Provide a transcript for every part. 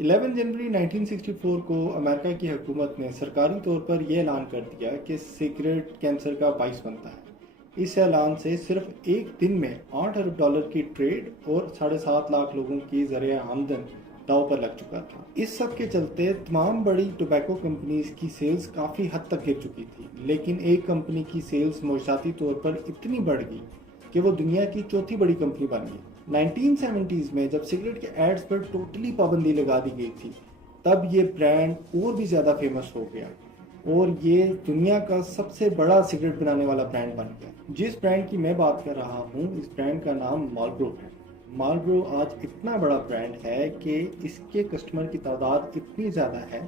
11 जनवरी 1964 को अमेरिका की हुकूमत ने सरकारी तौर पर यह ऐलान कर दिया कि सिगरेट कैंसर का बाइस बनता है। इस ऐलान से सिर्फ एक दिन में $8 अरब की ट्रेड और 7.5 लाख लोगों की ज़रिए आमदन दांव पर लग चुका था। इस सब के चलते तमाम बड़ी टोबैको कंपनीज की सेल्स काफ़ी हद तक गिर चुकी थी, लेकिन एक कंपनी की सेल्स मुआशाती तौर पर इतनी बढ़ गई कि वो दुनिया की चौथी बड़ी कंपनी बन गई। 1970s में जब सिगरेट के एड्स पर टोटली पाबंदी लगा दी गई थी, तब ये ब्रांड और भी ज़्यादा फेमस हो गया और ये दुनिया का सबसे बड़ा सिगरेट बनाने वाला ब्रांड बन गया। जिस ब्रांड की मैं बात कर रहा हूँ, इस ब्रांड का नाम मार्लबोरो है। मार्लबोरो आज इतना बड़ा ब्रांड है कि इसके कस्टमर की तादाद इतनी ज़्यादा है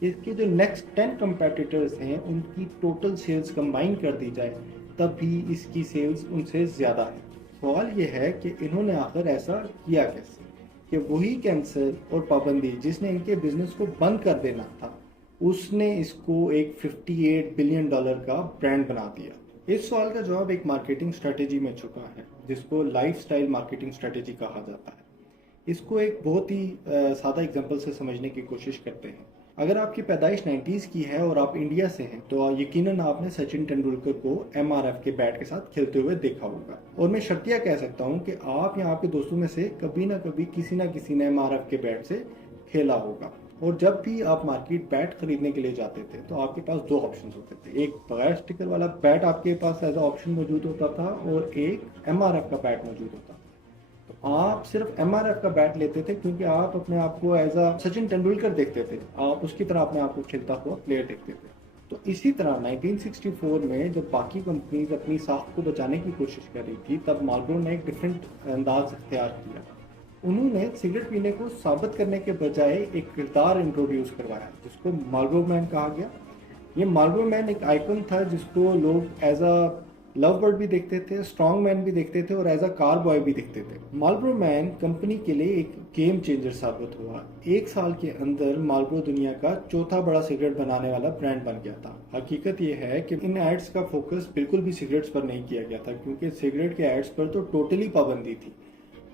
कि इसके जो नेक्स्ट 10 कंपेटिटर्स हैं, उनकी टोटल सेल्स कंबाइन कर दी जाए तब भी इसकी सेल्स उनसे ज़्यादा है। सवाल ये है कि इन्होंने आखिर ऐसा किया कैसे कि वही कैंसर और पाबंदी जिसने इनके बिजनेस को बंद कर देना था, उसने इसको एक $58 बिलियन का ब्रांड बना दिया। इस सवाल का जवाब एक मार्केटिंग स्ट्रेटेजी में छुपा है, जिसको लाइफस्टाइल मार्केटिंग स्ट्रेटेजी कहा जाता है। इसको एक बहुत ही सादा एग्जांपल से समझने की कोशिश करते हैं। अगर आपकी पैदाइश 90s की है और आप इंडिया से हैं, तो यकीनन आपने सचिन तेंदुलकर को MRF के बैट के साथ खेलते हुए देखा होगा। और मैं शर्तिया कह सकता हूं कि आप या आपके दोस्तों में से कभी ना कभी किसी ना किसी ने MRF के बैट से खेला होगा। और जब भी आप मार्केट बैट खरीदने के लिए जाते थे, तो आपके पास दो ऑप्शन होते थे। एक बगैर स्टिकर वाला बैट आपके पास एज ऑप्शन मौजूद होता था और एक MRF का बैट मौजूद होता था। तो आप सिर्फ MRF का बैट लेते थे क्योंकि आप अपने आप को एज अ सचिन तेंदुलकर देखते थे, आप उसकी तरह अपने आप को खेलता हुआ प्लेयर देखते थे। तो इसी तरह 1964 में जब बाकी कंपनीज अपनी साख को बचाने की कोशिश कर रही थी, तब मार्लबोरो ने एक डिफरेंट अंदाज इख्तियार किया। उन्होंने सिगरेट पीने को साबित करने के बजाय एक किरदार इंट्रोड्यूस करवाया, जिसको मार्लबोरो मैन कहा गया। ये मार्लबोरो मैन एक आइकन था जिसको लोग एज अ लव बर्ड भी देखते थे, स्ट्रॉन्ग मैन भी देखते थे और एज अ कार बॉय भी देखते थे। मार्लबोरो मैन कंपनी के लिए एक गेम चेंजर साबित हुआ। एक साल के अंदर मार्लबोरो दुनिया का चौथा बड़ा सिगरेट बनाने वाला ब्रांड बन गया था। हकीकत यह है कि इन एड्स का फोकस बिल्कुल भी सिगरेट्स पर नहीं किया गया था, क्योंकि सिगरेट के एड्स पर तो टोटली पाबंदी थी।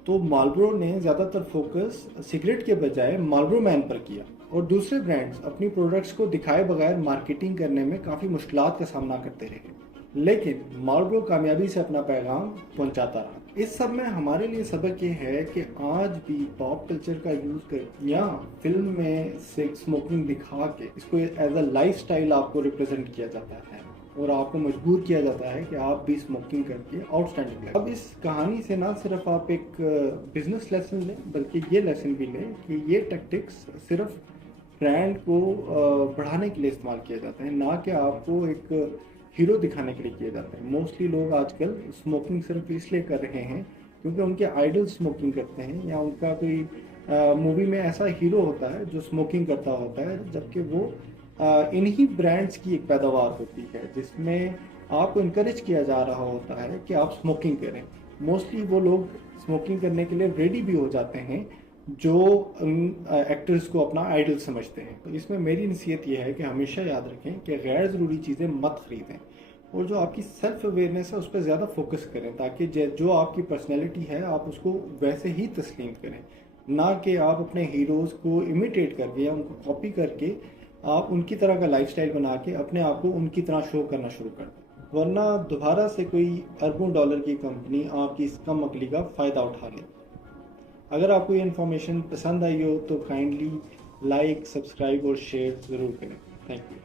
तो मार्लबोरो ने ज़्यादातर फोकस सिगरेट के बजाय मार्लबोरो मैन पर किया और दूसरे ब्रांड्स अपनी प्रोडक्ट्स को दिखाए बगैर मार्केटिंग करने में काफ़ी मुश्किलात का सामना करते रहे, लेकिन मार्लबोरो कामयाबी से अपना पैगाम पहुंचाता रहा। इस सब में हमारे लिए सबक ये है कि आज भी पॉप कल्चर का यूज़ कर या फिल्म में स्मोकिंग दिखा के इसको एज अ लाइफस्टाइल आपको रिप्रेजेंट किया जाता है और आपको मजबूर किया जाता है कि आप भी स्मोकिंग करके आउटस्टैंडिंग लें। अब इस कहानी से ना सिर्फ आप एक बिजनेस लेसन लें, बल्कि ये लेसन भी लें कि ये टैक्टिक्स सिर्फ ब्रांड को बढ़ाने के लिए इस्तेमाल किया जाता है, ना कि आपको एक हीरो दिखाने के लिए किए जाते हैं। मोस्टली लोग आजकल स्मोकिंग सिर्फ इसलिए कर रहे हैं क्योंकि उनके आइडल स्मोकिंग करते हैं या उनका कोई मूवी में ऐसा हीरो होता है जो स्मोकिंग करता होता है, जबकि वो इन्हीं ब्रांड्स की एक पैदावार होती है जिसमें आपको इनकरेज किया जा रहा होता है कि आप स्मोकिंग करें। मोस्टली वो लोग स्मोकिंग करने के लिए रेडी भी हो जाते हैं जो एक्टर्स को अपना आइडल समझते हैं। तो इसमें मेरी नसीहत यह है कि हमेशा याद रखें कि गैर ज़रूरी चीज़ें मत खरीदें और जो आपकी सेल्फ अवेयरनेस है उस पर ज़्यादा फोकस करें, ताकि जो आपकी पर्सनैलिटी है आप उसको वैसे ही तस्लीम करें, ना कि आप अपने हीरोज़ को इमिटेट करके या उनको कॉपी करके आप उनकी तरह का लाइफस्टाइल बना के अपने आप को उनकी तरह शो करना शुरू कर दें, वरना दोबारा से कोई अरबों डॉलर की कंपनी आपकी इस कम अकली का फ़ायदा उठा ले। अगर आपको ये इन्फॉर्मेशन पसंद आई हो तो काइंडली लाइक, सब्सक्राइब और शेयर ज़रूर करें। Thank you.